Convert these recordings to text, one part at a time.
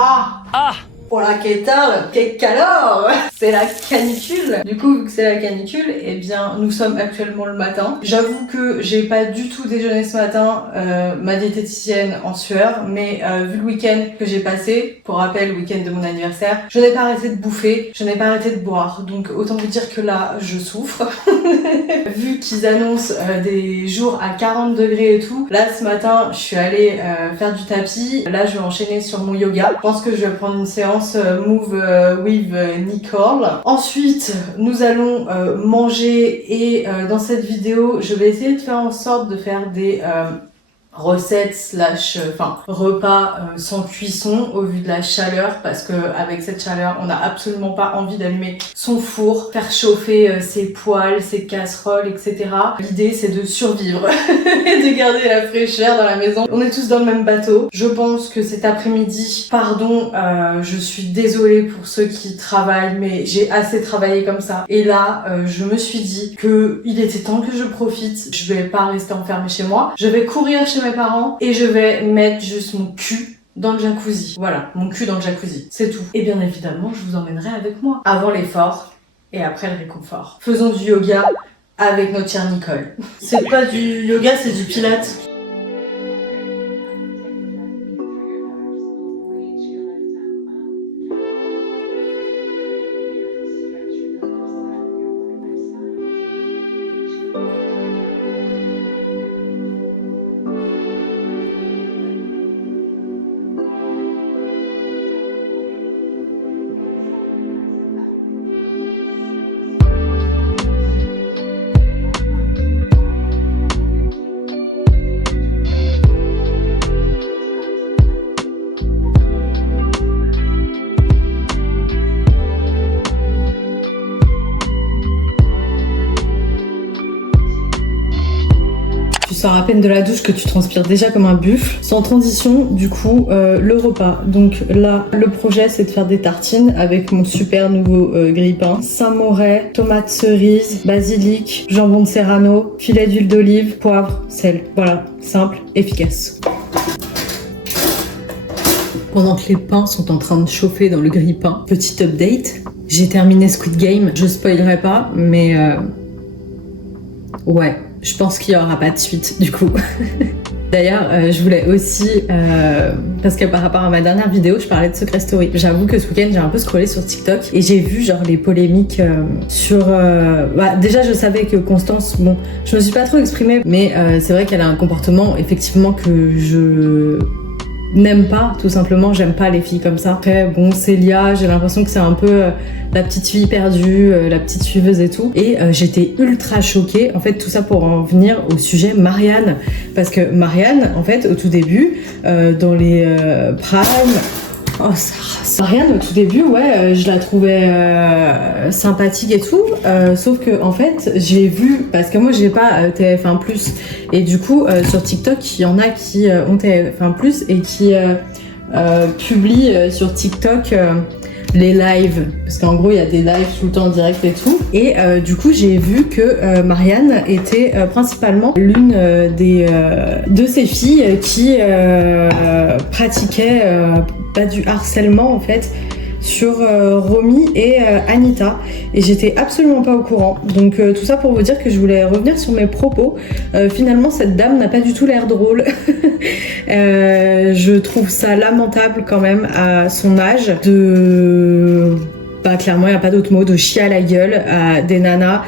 Ah Hola, ¿qué tal? ¿Qué calor? C'est la canicule. Du coup, vu que c'est la canicule, eh bien, nous sommes actuellement le matin. J'avoue que j'ai pas du tout déjeuné ce matin, ma diététicienne en sueur, mais vu le week-end que j'ai passé, pour rappel, le week-end de mon anniversaire, je n'ai pas arrêté de bouffer, je n'ai pas arrêté de boire. Donc, autant vous dire que là, je souffre. Vu qu'ils annoncent des jours à 40 degrés et tout, là, ce matin, je suis allée faire du tapis. Là, je vais enchaîner sur mon yoga. Je pense que je vais prendre une séance Move with Nicole. Ensuite, nous allons manger et dans cette vidéo, je vais essayer de faire en sorte de faire des recettes slash repas sans cuisson au vu de la chaleur, parce que avec cette chaleur on n'a absolument pas envie d'allumer son four, faire chauffer ses poêles, ses casseroles, etc. L'idée c'est de survivre et de garder la fraîcheur dans la maison. On est tous dans le même bateau. Je pense que cet après-midi, pardon, je suis désolée pour ceux qui travaillent, mais j'ai assez travaillé comme ça. Et là, je me suis dit que il était temps que je profite. Je vais pas rester enfermée chez moi. Je vais courir chez mes parents et je vais mettre juste mon cul dans le jacuzzi. Voilà, mon cul dans le jacuzzi, c'est tout. Et bien évidemment, je vous emmènerai avec moi. Avant l'effort et après le réconfort. Faisons du yoga avec notre chère Nicole. C'est pas du yoga, c'est du pilates. Tu sors à peine de la douche que tu transpires déjà comme un buffle. Sans transition, du coup, le repas. Donc là, le projet, c'est de faire des tartines avec mon super nouveau grille-pain. Saint-Moret, tomates cerises, basilic, jambon de serrano, filet d'huile d'olive, poivre, sel. Voilà, simple, efficace. Pendant que les pains sont en train de chauffer dans le grille-pain, petit update, j'ai terminé Squid Game. Je spoilerai pas, mais ouais. Je pense qu'il n'y aura pas de suite du coup. D'ailleurs, je voulais aussi, parce que par rapport à ma dernière vidéo, je parlais de Secret Story. J'avoue que ce week-end, j'ai un peu scrollé sur TikTok et j'ai vu genre les polémiques sur... déjà, je savais que Constance, bon, je me suis pas trop exprimée, mais c'est vrai qu'elle a un comportement effectivement que je... n'aime pas, tout simplement. J'aime pas les filles comme ça. Après, bon, Célia, j'ai l'impression que c'est un peu la petite fille perdue, la petite suiveuse et tout. Et j'étais ultra choquée. En fait, tout ça pour en venir au sujet Marianne. Parce que Marianne, en fait, au tout début, dans les Prime... Oh, ça rase. Marianne, au tout début, ouais, je la trouvais sympathique et tout. Sauf que, en fait, j'ai vu, parce que moi, j'ai pas TF1+. Et du coup, sur TikTok, il y en a qui ont TF1+, et qui publient sur TikTok les lives. Parce qu'en gros, il y a des lives tout le temps en direct et tout. Et du coup, j'ai vu que Marianne était principalement l'une de ces filles qui pratiquait du harcèlement en fait sur Romy et Anita, et j'étais absolument pas au courant. Donc tout ça pour vous dire que je voulais revenir sur mes propos. Finalement, cette dame n'a pas du tout l'air drôle. Je trouve ça lamentable quand même à son âge de... clairement, il n'y a pas d'autre mot, de chier à la gueule à des nanas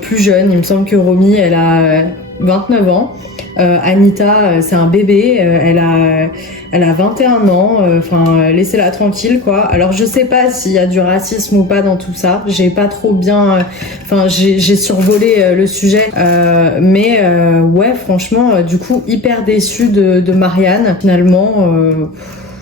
plus jeunes. Il me semble que Romy, elle a 29 ans. Anita, c'est un bébé, elle a 21 ans, laissez-la tranquille quoi. Alors je sais pas s'il y a du racisme ou pas dans tout ça, j'ai pas trop bien, j'ai survolé le sujet, mais ouais, franchement, du coup, hyper déçue de Marianne, finalement.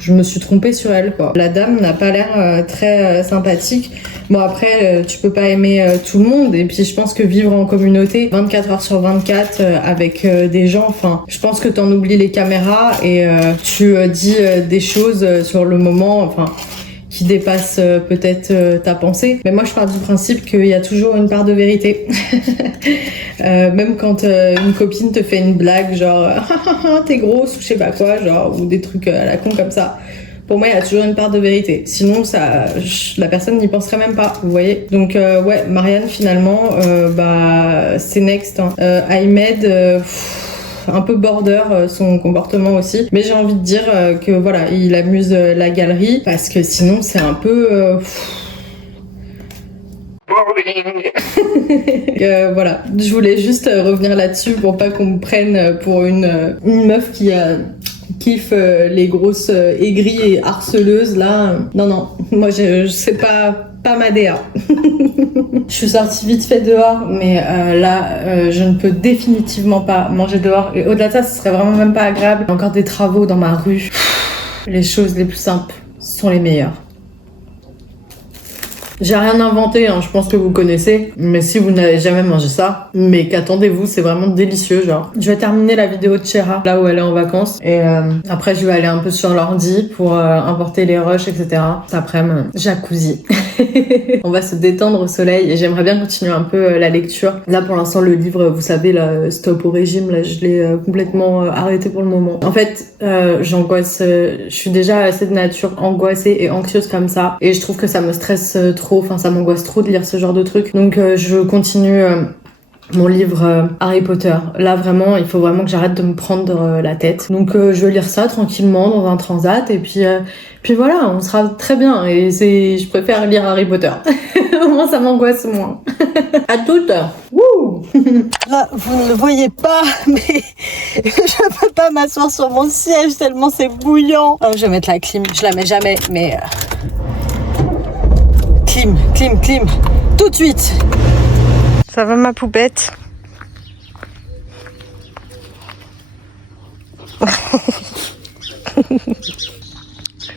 Je me suis trompée sur elle quoi. La dame n'a pas l'air très sympathique. Bon après, tu peux pas aimer tout le monde, et puis je pense que vivre en communauté 24 heures sur 24 avec des gens, je pense que t'en oublies les caméras et tu dis des choses sur le moment, qui dépassent peut-être ta pensée. Mais moi je pars du principe qu'il y a toujours une part de vérité. Même quand une copine te fait une blague genre t'es grosse ou je sais pas quoi, genre, ou des trucs à la con comme ça. pour moi il y a toujours une part de vérité. Sinon la personne n'y penserait même pas, vous voyez. Donc ouais, Marianne finalement, c'est next. Hein. Ahmed, un peu border son comportement aussi, mais j'ai envie de dire que voilà, il amuse la galerie parce que sinon c'est un peu voilà, je voulais juste revenir là-dessus pour pas qu'on me prenne pour une meuf qui kiffe les grosses aigries et harceleuses là. Non, moi je sais pas ma DA. Je suis sortie vite fait dehors, mais là, je ne peux définitivement pas manger dehors. Et au-delà de ça, ce serait vraiment même pas agréable. Il y a encore des travaux dans ma rue. Les choses les plus simples sont les meilleures. J'ai rien inventé, hein, je pense que vous connaissez, mais si vous n'avez jamais mangé ça, mais qu'attendez-vous, c'est vraiment délicieux, genre. Je vais terminer la vidéo de Chéra, là où elle est en vacances, et après je vais aller un peu sur l'ordi pour importer les rushs, etc. Après, jacuzzi. On va se détendre au soleil, et j'aimerais bien continuer un peu la lecture. Là, pour l'instant, le livre, vous savez, là, Stop au régime, là, je l'ai complètement arrêté pour le moment. En fait, j'angoisse, je suis déjà assez de nature angoissée et anxieuse comme ça, et je trouve que ça me stresse trop, enfin ça m'angoisse trop de lire ce genre de trucs. Donc je continue mon livre Harry Potter. Là vraiment, il faut vraiment que j'arrête de me prendre la tête. Donc je vais lire ça tranquillement dans un transat et puis voilà, on sera très bien. Et je préfère lire Harry Potter. Au moins ça m'angoisse moins. À toutes. Wouh. Là, vous ne le voyez pas, mais je peux pas m'asseoir sur mon siège tellement c'est bouillant. Je vais mettre la clim, je la mets jamais, mais clim, tout de suite. Ça va ma poupette?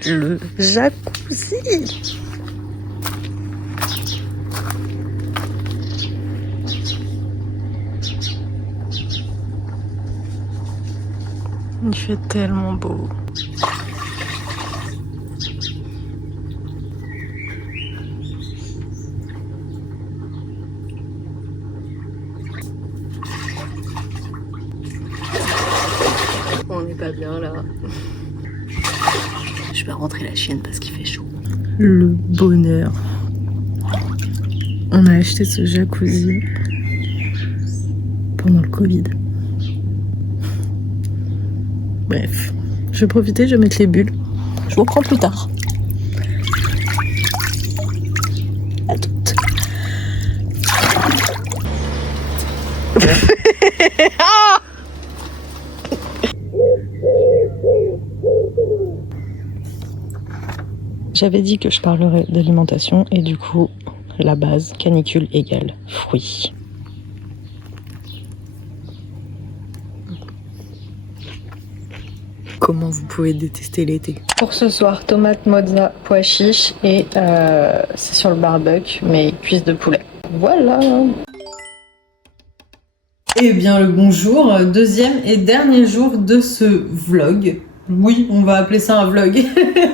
Le jacuzzi. Il fait tellement beau. On n'est pas bien là. Je vais rentrer la chienne parce qu'il fait chaud. Le bonheur. On a acheté ce jacuzzi pendant le Covid. Bref, je vais profiter, je vais mettre les bulles. Je vous reprends plus tard. À toutes. J'avais dit que je parlerais d'alimentation et du coup, la base, canicule égale fruits. Comment vous pouvez détester l'été? Pour ce soir, tomate, mozza, pois chiches et c'est sur le barbecue, mais cuisses de poulet. Voilà. Eh bien le bonjour, deuxième et dernier jour de ce vlog. Oui, on va appeler ça un vlog.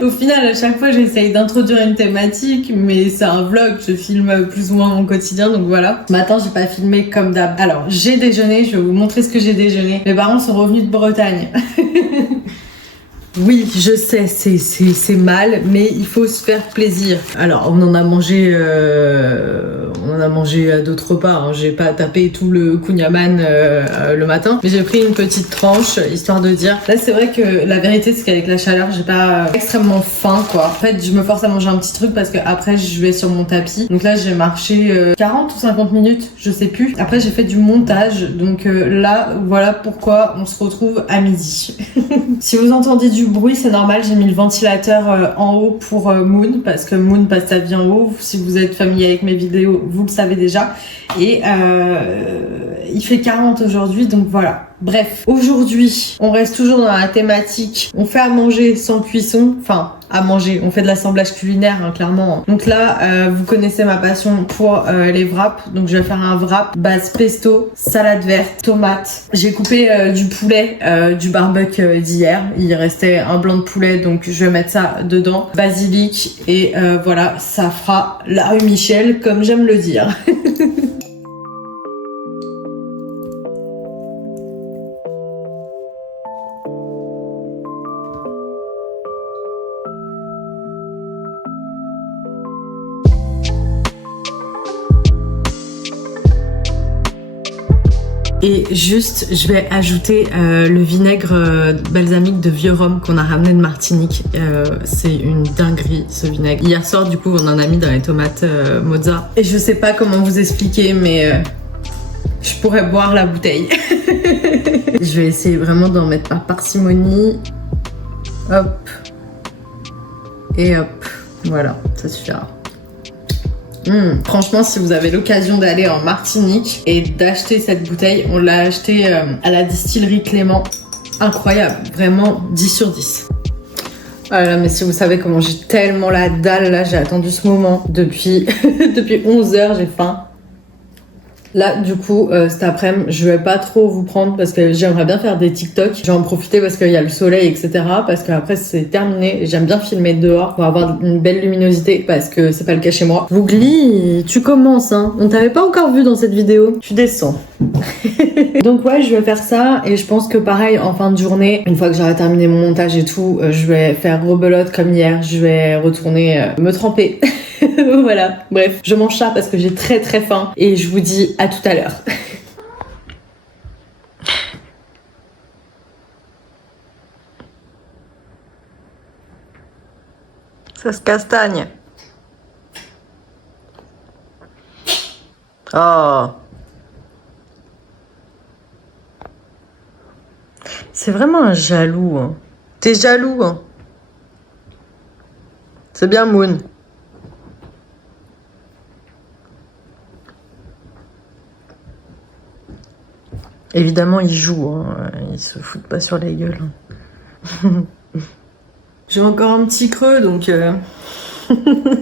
Au final, à chaque fois, j'essaye d'introduire une thématique, mais c'est un vlog, je filme plus ou moins mon quotidien, donc voilà. Ce matin, j'ai pas filmé comme d'hab. Alors, j'ai déjeuné, je vais vous montrer ce que j'ai déjeuné. Mes parents sont revenus de Bretagne. Oui, je sais, c'est mal, mais il faut se faire plaisir. Alors, on en a mangé à d'autres repas. Hein. J'ai pas tapé tout le kouign-amann le matin, mais j'ai pris une petite tranche histoire de dire. Là, c'est vrai que la vérité, c'est qu'avec la chaleur, j'ai pas extrêmement faim, quoi. En fait, je me force à manger un petit truc parce que après, je vais sur mon tapis. Donc là, j'ai marché 40 ou 50 minutes, je sais plus. Après, j'ai fait du montage, donc là, voilà pourquoi on se retrouve à midi. Si vous entendez du bruit, c'est normal, j'ai mis le ventilateur en haut pour Moon, parce que Moon passe sa vie en haut. Si vous êtes familier avec mes vidéos, vous le savez déjà. Et il fait 40 aujourd'hui, donc voilà. Bref, aujourd'hui, on reste toujours dans la thématique. On fait à manger sans cuisson, enfin à manger, on fait de l'assemblage culinaire, hein, clairement. Donc là, vous connaissez ma passion pour les wraps, donc je vais faire un wrap base pesto, salade verte, tomate. J'ai coupé du poulet du barbecue d'hier, il restait un blanc de poulet, donc je vais mettre ça dedans, basilic, et voilà, ça fera la rue Michel, comme j'aime le dire. Et juste, je vais ajouter le vinaigre balsamique de vieux rhum qu'on a ramené de Martinique. C'est une dinguerie ce vinaigre. Hier soir, du coup, on en a mis dans les tomates mozza. Et je sais pas comment vous expliquer, mais je pourrais boire la bouteille. Je vais essayer vraiment d'en mettre par parcimonie. Hop. Et hop. Voilà, ça suffira. Franchement, si vous avez l'occasion d'aller en Martinique et d'acheter cette bouteille, on l'a achetée à la distillerie Clément. Incroyable, vraiment 10 sur 10. Voilà, mais si vous savez comment j'ai tellement la dalle, là, j'ai attendu ce moment depuis, depuis 11 heures, j'ai faim. Là, du coup, cet après-midi, je vais pas trop vous prendre parce que j'aimerais bien faire des TikTok. Je vais en profiter parce qu'il y a le soleil, etc. Parce qu'après, c'est terminé. J'aime bien filmer dehors pour avoir une belle luminosité parce que c'est pas le cas chez moi. Wougli, tu commences, hein. On t'avait pas encore vu dans cette vidéo. Tu descends. Donc ouais, je vais faire ça et je pense que pareil, en fin de journée, une fois que j'aurai terminé mon montage et tout, je vais faire rebelote comme hier. Je vais retourner me tremper. Voilà, bref, je mange ça parce que j'ai très très faim et je vous dis à tout à l'heure. Ça se castagne. Oh. C'est vraiment un jaloux. Hein. T'es jaloux. Hein. C'est bien Moon. Évidemment, ils jouent, hein. Ils se foutent pas sur la gueule. Hein. J'ai encore un petit creux, donc...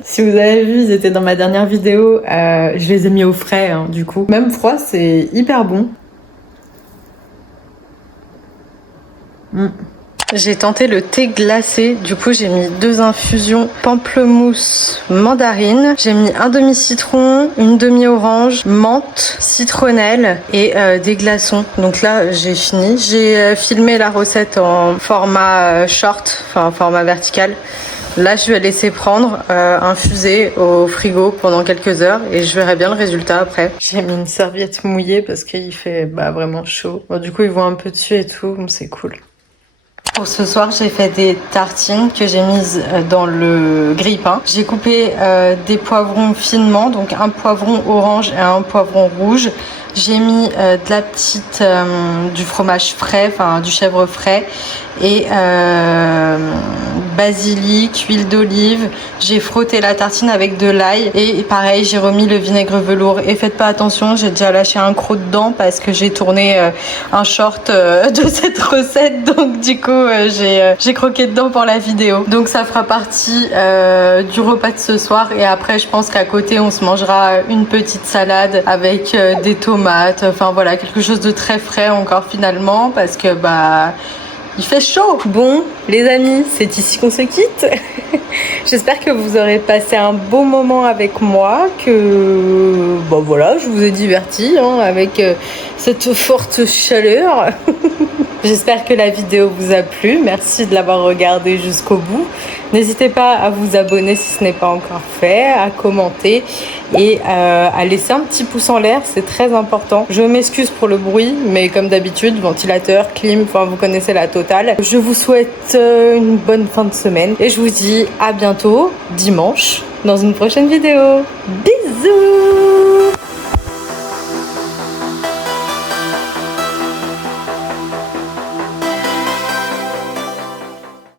Si vous avez vu, ils étaient dans ma dernière vidéo. Je les ai mis au frais, hein, du coup. Même froid, c'est hyper bon. J'ai tenté le thé glacé, du coup j'ai mis 2 infusions pamplemousse mandarine, j'ai mis un demi-citron, une demi-orange, menthe, citronnelle et des glaçons. Donc là j'ai fini, j'ai filmé la recette en format short, enfin format vertical. Là je vais laisser prendre, infuser au frigo pendant quelques heures et je verrai bien le résultat après. J'ai mis une serviette mouillée parce qu'il fait vraiment chaud. Bon, du coup ils voient un peu dessus et tout, donc c'est cool. Pour ce soir, j'ai fait des tartines que j'ai mises dans le grille-pain. J'ai coupé des poivrons finement, donc un poivron orange et un poivron rouge. J'ai mis de la petite du fromage frais, enfin du chèvre frais et basilic, huile d'olive. J'ai frotté la tartine avec de l'ail et pareil, j'ai remis le vinaigre velours. Et faites pas attention, j'ai déjà lâché un croc dedans parce que j'ai tourné un short de cette recette. Donc du coup, j'ai croqué dedans pour la vidéo. Donc ça fera partie du repas de ce soir. Et après, je pense qu'à côté, on se mangera une petite salade avec des tomates. Enfin voilà, quelque chose de très frais encore finalement parce que il fait chaud. Bon, les amis, c'est ici qu'on se quitte. J'espère que vous aurez passé un beau moment avec moi, que voilà, je vous ai diverti avec cette forte chaleur. J'espère que la vidéo vous a plu. Merci de l'avoir regardée jusqu'au bout. N'hésitez pas à vous abonner si ce n'est pas encore fait, à commenter et à laisser un petit pouce en l'air, c'est très important. Je m'excuse pour le bruit, mais comme d'habitude, ventilateur, clim, enfin vous connaissez la totale. Je vous souhaite une bonne fin de semaine et je vous dis à bientôt, dimanche, dans une prochaine vidéo. Bisous!